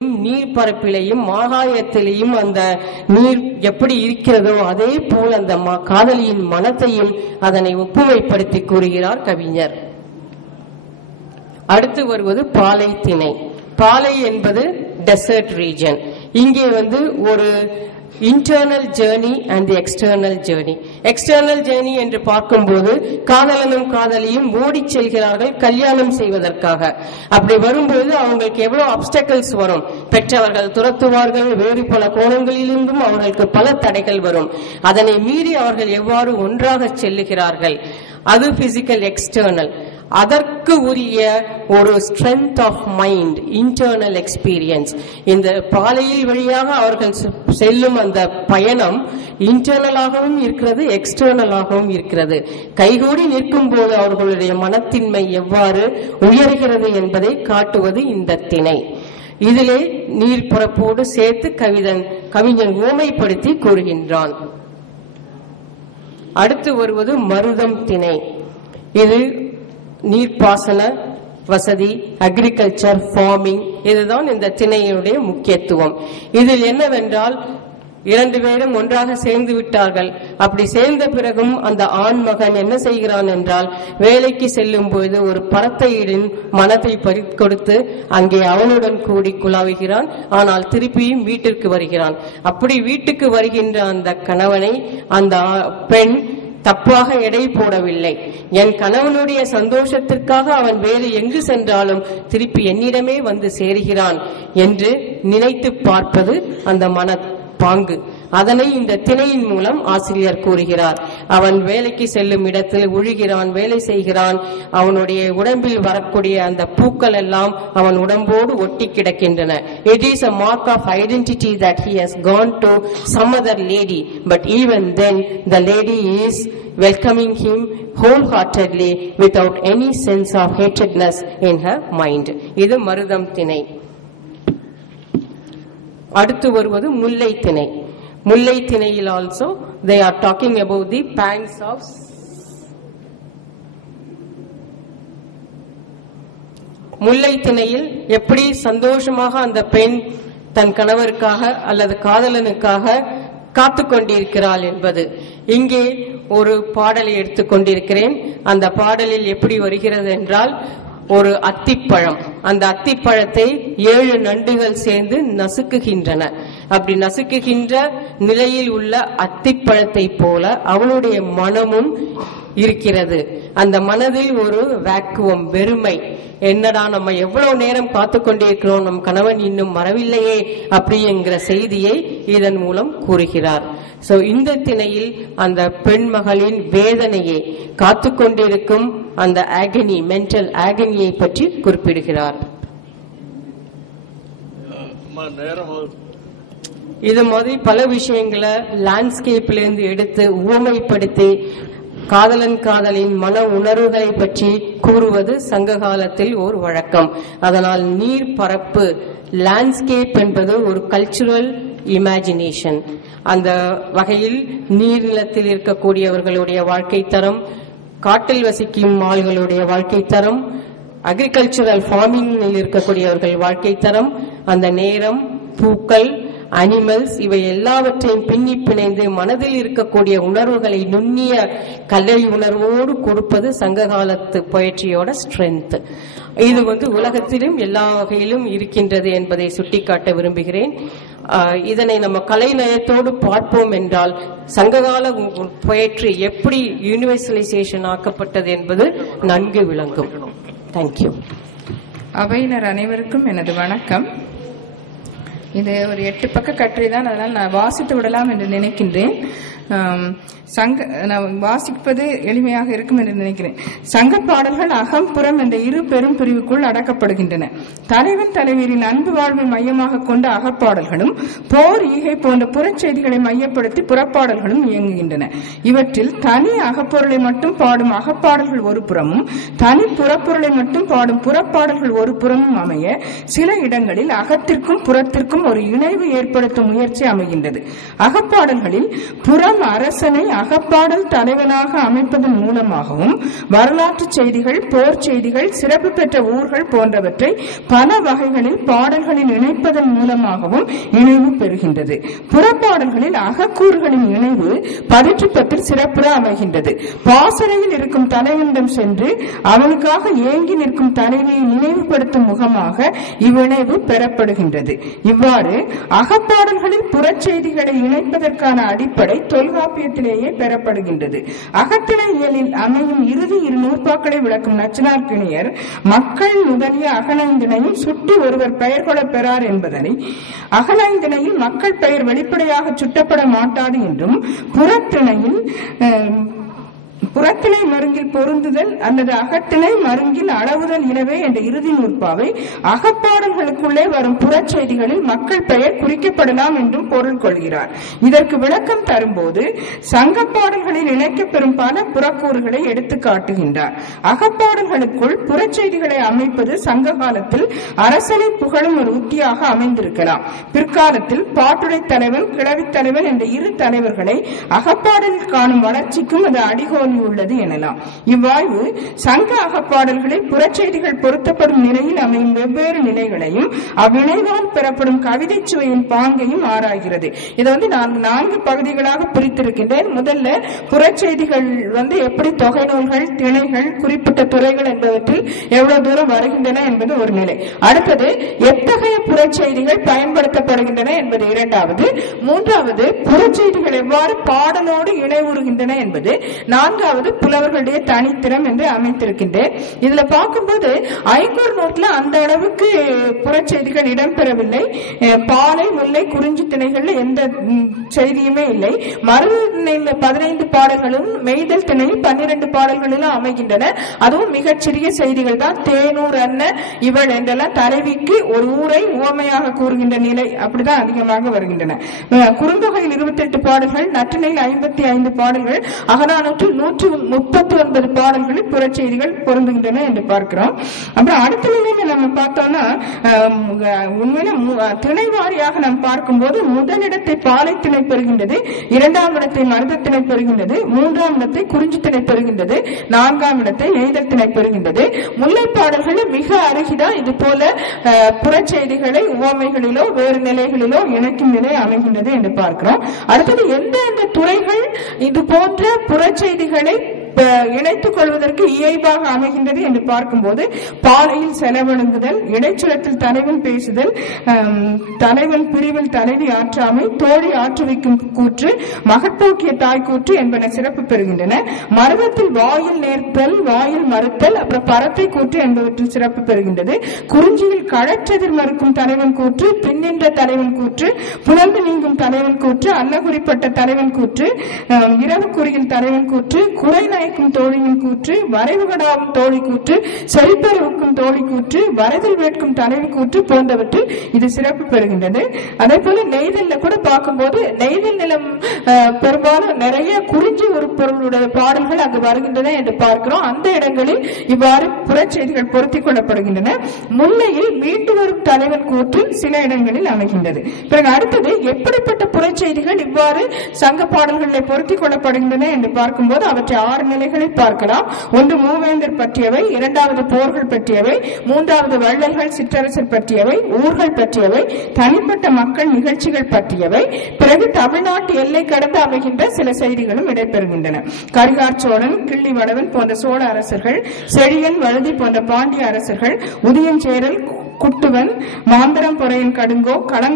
நீர்ப்பரப்பிலையும் ஆகாயத்திலேயும் அந்த நீர் எப்படி இருக்கிறதோ அதே போல் அந்த காதலியின் மனத்தையும் அதனை ஒப்புமைப்படுத்தி கூறுகிறார் கவிஞர். அடுத்து வருவது பாலை திணை பாலை என்பது டெசர்ட் ரீஜன் இங்கே வந்து ஒரு internal journey and external journey external journey என்று பார்க்கும்போது காதலனும் காதலியும் ஓடி செல்கிறார்கள் கல்யாணம் செய்வதற்காக. அப்படி வரும்போது அவங்களுக்கு எவ்வளவு அப்டக்கல்ஸ் வரும். பெற்றவர்கள் துரத்துவார்கள் வேறு பல கோணங்களிலிருந்தும் அவர்களுக்கு பல தடைகள் வரும். அதனை மீறி அவர்கள் எவ்வாறு ஒன்றாக செல்லுகிறார்கள்? அது பிசிக்கல் எக்ஸ்டர்னல் அதற்கு உரிய ஒரு strength of mind internal experience இந்த பாலையில் வழியாக அவர்கள் செ- செல்லும் அந்த பயணம் இன்டர்னலாகவும் இருக்கிறது எக்ஸ்டர்னலாகவும் இருக்கிறது. கைகூடி நிற்கும் போது அவர்களுடைய மனத்தின்மை எவ்வாறு உயர்கிறது என்பதை காட்டுவது இந்த திணை. இதிலே நீர் புறப்போடு சேர்த்து கவிதன் கவிஞன் ஊமைப்படுத்தி கூறுகின்றான். அடுத்து வருவது மருதம் திணை. இது நீர்ப்பாசன வசதி அக்ரிகல்ச்சர் ஃபார்மிங் இதுதான் இந்த திணையினுடைய முக்கியத்துவம். இதில் என்னவென்றால் இரண்டு பேரும் ஒன்றாக சேர்ந்து விட்டார்கள். அப்படி சேர்ந்த பிறகும் அந்த ஆண் மகன் என்ன செய்கிறான் என்றால் வேலைக்கு செல்லும் பொழுது ஒரு பறத்தையிடன் மனத்தை பறி கொடுத்து அங்கே அவனுடன் கூடி குழாவுகிறான். ஆனால் திருப்பியும் வீட்டிற்கு வருகிறான். அப்படி வீட்டுக்கு வருகின்ற அந்த கணவனை அந்த பெண் தப்பாக எடை போடவில்லை. என் கணவனுடைய சந்தோஷத்திற்காக அவன் வேறு எங்கு சென்றாலும் திருப்பி என்னிடமே வந்து சேருகிறான் என்று நினைத்து பார்ப்பது அந்த மன பாங்கு அதனை இந்த திணையின் மூலம் ஆசிரியர் கூறுகிறார் அவன் வேலைக்கு செல்லும் இடத்தில் உழுகிறான் வேலை செய்கிறான் அவனுடைய உடம்பில் வரக்கூடிய அந்த பூக்கள் எல்லாம் அவன் உடம்போடு ஒட்டி கிடக்கின்றன it is a mark of identity that he has gone to some other lady but even then the lady is welcoming him wholeheartedly without any sense of hatedness in her mind இது மருதம் திணை அடுத்து வருவது முல்லை திணை. முல்லை திணையில் also they are talking about the pangs of முல்லை திணையில் எப்படி சந்தோஷமாக அந்த பெண் தன் கணவருக்காக அல்லது காதலனுக்காக காத்து கொண்டிருக்கிறாள் என்பது. இங்கே ஒரு பாடலை எடுத்துக்கொண்டிருக்கிறேன் அந்த பாடலில் எப்படி வருகிறது என்றால் ஒரு அத்திப்பழம். அந்த அத்திப்பழத்தை ஏழு நண்டுகள் சேர்ந்து நசுக்குகின்றன. அப்படி நசுக்குகின்ற நிலையில் உள்ள அத்திப்பழத்தை போல அவளுடைய மனமும் இருக்கிறது. அந்த மனதில் ஒரு வேக்குவம் வெறுமை. என்னடா நம்ம எவ்வளவு நேரம் காத்து கொண்டிருக்கிறோம் நம் கணவன் இன்னும் வரவில்லையே அப்படிங்கிற செய்தியை இதன் மூலம் கூறுகிறார். சோ இந்த திணையில் அந்த பெண்மகளின் வேதனையை காத்து கொண்டிருக்கும் அந்த ஆகனி மென்டல் ஆகனியை பற்றி குறிப்பிடுகிறார். இது மாதிரி பல விஷயங்களை லேண்ட்ஸ்கேப்ல இருந்து எடுத்து உவமைப்படுத்தி காதலன் காதலின் மன உணர்வுகளை பற்றி கூறுவது சங்க காலத்தில் ஒரு வழக்கம். அதனால் நீர் பரப்பு லேண்ட்ஸ்கேப் என்பது ஒரு கல்ச்சுரல் இமேஜினேஷன் அந்த வகையில் நீர்நிலத்தில் இருக்கக்கூடியவர்களுடைய வாழ்க்கை தரம் காட்டில் வசிக்கும் ஆள்களுடைய வாழ்க்கை தரம் அக்ரிகல்ச்சரல் ஃபார்மிங்கில் இருக்கக்கூடியவர்கள் வாழ்க்கை தரம் அந்த நேரம் பூக்கள் அனிமல்ஸ் இவை எல்லாவற்றையும் பின்னி பிணைந்து மனதில் இருக்கக்கூடிய உணர்வுகளை நுண்ணிய கலை உணர்வோடு கொடுப்பது சங்க காலத்து பொயட்ரியோட ஸ்ட்ரென்த் இது வந்து உலகத்திலும் எல்லா வகையிலும் இருக்கின்றது என்பதை சுட்டிக்காட்ட விரும்புகிறேன். இதனை நம்ம கலை நயத்தோடு பார்ப்போம் என்றால் சங்ககால பொயட்ரி எப்படி யூனிவர்சலைசேஷன் ஆக்கப்பட்டது என்பது நன்கு விளங்கும். தேங்க்யூ அவையினர் அனைவருக்கும் எனது வணக்கம். இது ஒரு எட்டு பக்க கட்டுரை தான். அதனால் நான் வாசித்து விடலாம் என்று நினைக்கின்றேன். சங்க நான் வாசிப்பது எளிமையாக இருக்கும் என்று நினைக்கிறேன். சங்க பாடல்கள் அகம் புறம் என்ற இரு பெரும் பிரிவுக்குள் அடக்கப்படுகின்றன. தலைவன் தலைவரின் அன்பு வாழ்வை மையமாக கொண்ட அகப்பாடல்களும் போர் ஈகை போன்ற புறச்செய்திகளை மையப்படுத்தி புறப்பாடல்களும் இயங்குகின்றன. இவற்றில் தனி அகப்பொருளை மட்டும் பாடும் அகப்பாடல்கள் ஒரு புறமும் தனி புறப்பொருளை மட்டும் பாடும் புறப்பாடல்கள் ஒரு புறமும் அமைய சில இடங்களில் அகத்திற்கும் புறத்திற்கும் ஒரு இணைவு ஏற்படுத்தும் முயற்சி அமைகின்றது. அகப்பாடல்களில் புறம் மூலம் அரசனை அகப்பாடல் தலைவனாக அமைப்பதன் மூலமாகவும் வரலாற்று செய்திகள் போர் செய்திகள் சிறப்பு பெற்ற ஊர்கள் போன்றவற்றை பல வகைகளில் பாடல்களில் இணைப்பதன் மூலமாகவும் இணைவு பெறுகின்றது. புறப்பாடல்களில் அகக்கூறுகளின் இணைவு பதிற்றுப்பத்தில் சிறப்புற அமைகின்றது. பாசறையில் இருக்கும் தலைவனிடம் சென்று அவனுக்காக ஏங்கி நிற்கும் தலைவியை நினைவுபடுத்தும் முகமாக இவ்விணைவு பெறப்படுகின்றது. இவ்வாறு அகப்பாடல்களில் புறச்செய்திகளை இணைப்பதற்கான அடிப்படை தொல் தொல்காப்பியத்திலேயே பெறப்படுகின்றது. அகத்திணை இயலில் அமையும் இறுதி இரு நூற்பாக்களை விளக்கும் நச்சினார்கிணியர் மக்கள் முதலிய அகனைந்தினையும் சுட்டி ஒருவர் பெயர் கொள்ளப் பெறார் என்பதனை அகனைந்தினையில் மக்கள் பெயர் வெளிப்படையாக சுட்டப்பட மாட்டாது என்றும் புறத்திணையில் புறத்தினை மருங்கில் பொருந்துதல் அல்லது அகத்திணை மருங்கில் அளவுதல் இனவே என்ற இறுதி நூற்பாவை அகப்பாடல்களுக்குள்ளே வரும் புறச்செய்திகளில் மக்கள் பெயர் குறிக்கப்படலாம் என்றும் பொருள் கொள்கிறார். இதற்கு விளக்கம் தரும்போது சங்க பாடல்களில் இணைக்கப்பெறும் பல புறக்கூறுகளை எடுத்து காட்டுகின்றார். அகப்பாடல்களுக்குள் புறச்செய்திகளை அமைப்பது சங்க காலத்தில் அரசனை புகழும் ஒரு உத்தியாக அமைந்திருக்கலாம். பிற்காலத்தில் பாட்டுடை தலைவன் கிழவித் தலைவன் என்ற இரு தலைவர்களை அகப்பாடலில் காணும் வளர்ச்சிக்கும் அது அடிகோலி உள்ளது எனலாம். இவ்வாய்வு சங்க அகப்பாடல்களில் புறச்செய்திகள் பொருத்தப்படும் நிலையில் அமையும் வெவ்வேறு நிலைகளையும் அவ்வினைவால் பெறப்படும் கவிதை சுவையின் பாங்கையும் ஆராய்கிறது. இதை வந்து நான் நான்கு பகுதிகளாக பிரித்திருக்கின்றேன். முதல்ல புறச்செய்திகள் வந்து எப்படி தொகை நூல்கள் திணைகள் குறிப்பிட்ட துறைகள் என்பவற்றில் எவ்வளவு தூரம் வருகின்றன என்பது ஒரு நிலை. அடுத்தது எத்தகைய புறச்செய்திகள் பயன்படுத்தப்படுகின்றன என்பது இரண்டாவது. மூன்றாவது புறச்செய்திகள் எவ்வாறு பாடலோடு இணைவுறுகின்றன என்பது. நான்கு நான்காவது புலவர்களுடைய தனித்திறம் என்று அமைத்திருக்கின்றேன் இதுல பார்க்கும்போது ஐகோர் நோட்ல அந்த அளவுக்கு புறச்செய்திகள் இடம்பெறவில்லை. பாலை முல்லை குறிஞ்சி திணைகள்ல எந்த செய்தியுமே இல்லை. மருதிணையில பதினைந்து பாடல்களும் மெய்தல் திணையில் பன்னிரண்டு பாடல்களிலும் அமைகின்றன. அதுவும் மிகச்சிறிய செய்திகள் தான். தேனூர் அண்ணன் இவள் என்றெல்லாம் தலைவிக்கு ஒரு ஊரை உவமையாக கூறுகின்ற நிலை அப்படிதான் அதிகமாக வருகின்றன. குறுந்தொகையில் இருபத்தி எட்டு பாடல்கள் நற்றினையில் ஐம்பத்தி ஐந்து பாடல்கள் அகநானூற்றில் நூற்று முப்பத்தி ஒன்பது பாடல்களில் புறச்செய்திகள் பொருந்துகின்றன என்று பார்க்கிறோம். அப்புறம் அடுத்த நிலையில நம்ம பார்த்தோம்னா உண்மையில துணை வாரியாக நாம் பார்க்கும்போது முதலிடத்தை பாலை திணை பெறுகின்றது இரண்டாம் இடத்தை மருதத்திணை பெறுகின்றது மூன்றாம் இடத்தை குறிஞ்சி திணை பெறுகின்றது நான்காம் இடத்தை நெய்தல் திணை பெறுகின்றது. முல்லை பாடல்கள் மிக அருகிதான் இது போல புறச்செய்திகளை உவமைகளிலோ வேறு நிலைகளிலோ இணைக்கும் நிலை அமைகின்றது என்று பார்க்கிறோம். அடுத்தது எந்தெந்த துறைகள் இது போன்ற புறச்செய்திகள் understanding? இணைத்துக் கொள்வதற்கு இயல்பாக அமைகின்றது என்று பார்க்கும்போது பாலையில் செலவழுங்குதல் இடைச்சலத்தில் தலைவன் பேசுதல் தலைவன் பிரிவில் தலைவி ஆற்றாமை தோழி ஆற்றுவிக்கும் கூற்று மகப்போக்கிய தாய் கூற்று என்பன சிறப்பு பெறுகின்றன. மருதத்தில் வாயில் நேர்த்தல் வாயில் மறுத்தல் அப்புறம் பரத்தை கூற்று என்பவற்றில் சிறப்பு பெறுகின்றது. குறிஞ்சியில் கழற்றதில் மறுக்கும் தலைவன் கூற்று பின்னின்ற தலைவன் கூற்று புலந்து நீங்கும் தலைவன் கூற்று அல்லகுறிப்பட்ட தலைவன் கூற்று இரவு குறியில் தலைவன் கூற்று குறைநய நயக்கும் தோழியின் கூற்று வரைவு கடாவும் தோழி கூற்று செழிப்பறிவுக்கும் தோழி கூற்று வரைதல் வேட்கும் தலைவி கூற்று போன்றவற்றில் இது சிறப்பு பெறுகின்றது. அதே போல நெய்தல்ல கூட பார்க்கும்போது நெய்தல் நிலம் பெரும்பாலும் நிறைய குறிஞ்சி ஒரு பொருளுடைய பாடல்கள் அங்கு வருகின்றன என்று பார்க்கிறோம். அந்த இடங்களில் இவ்வாறு புறச்செய்திகள் பொருத்திக் கொள்ளப்படுகின்றன. முல்லையில் மீண்டு வரும் தலைவன் கூற்றில் சில இடங்களில் அமைகின்றது. பிறகு அடுத்தது எப்படிப்பட்ட புறச்செய்திகள் இவ்வாறு சங்க பாடல்களை பொருத்திக் கொள்ளப்படுகின்றன என்று பார்க்கும்போது அவற்றை ஆறு நிலைகளில் பார்க்கலாம். ஒன்று மூவேந்தர் பற்றியவை இரண்டாவது போர்கள் பற்றியவை மூன்றாவது வள்ளல்கள் சிற்றரசர் பற்றியவை ஊர்கள் பற்றியவை தனிப்பட்ட மக்கள் நிகழ்ச்சிகள் பற்றியவை. பிறகு தமிழ்நாட்டு எல்லை கடந்து அமைகின்ற சில செய்திகளும் இடம்பெறுகின்றன. கரிகார் சோழன் கிள்ளி வளவன் போன்ற சோழ அரசர்கள் செழியன் வழுதி போன்ற பாண்டிய அரசர்கள் உதயஞ்சேரல் குட்டுவன் மாந்தரம் புறையின் கடுங்கோ கலங்க